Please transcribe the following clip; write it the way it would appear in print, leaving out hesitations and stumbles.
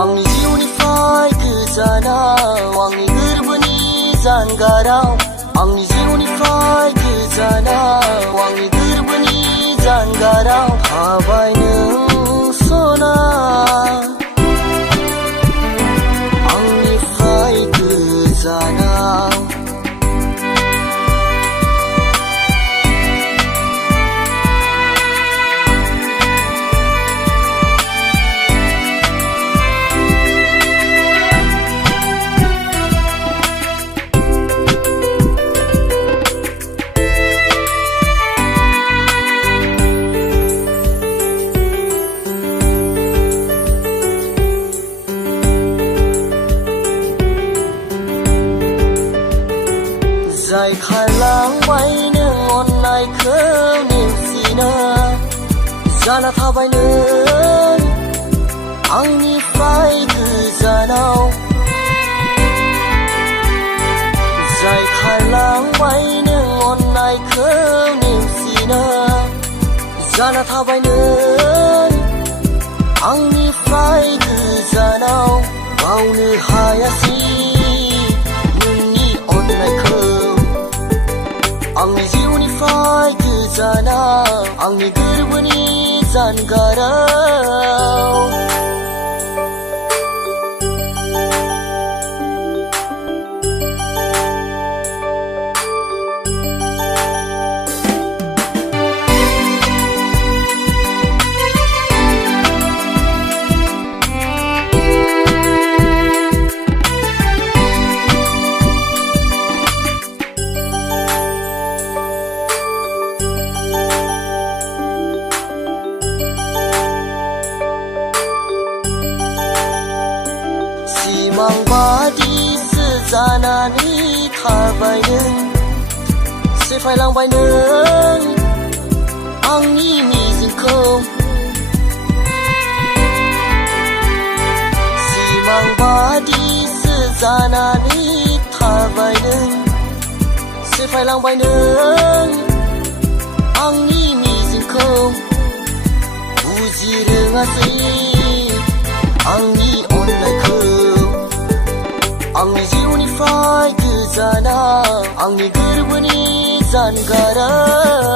आंनि जिउनिफ्राय गोजानाव आंनि गोरबोनि जानगाराव आंनि जिउनिफ्राय गोजानाव आंनि गोरबोनि जानगाराव थाबाय नों सना आंनिफ्राय गोजानाव जाय खारलांबाय नों अननायखौ नेवसिना जाना थाबाय नों आंनिफ्राय गोजानाव जाय खारलांबाय नों अननायखौ नेवसिना जाना थाबाय नों आंनिफ्राय गोजानाव बावनो हायासै नोंनि अननायखौ आंनि जिउनिफ्राय गोजानाव आंनि गोरबोनि जानगाराव सिमां बादिसो जानानै थाबाय नों सेफायलांबाय नों आंनि मिजिंखौ सिमां बादिसो जानानै थाबाय नों सेफायलांबाय नों आंनि मिजिंखौ बुजि रोङासै आंनि अननायखौ आंनि जिउनिफ्राय गोजानाव आंनि गोरबोनि जानगाराव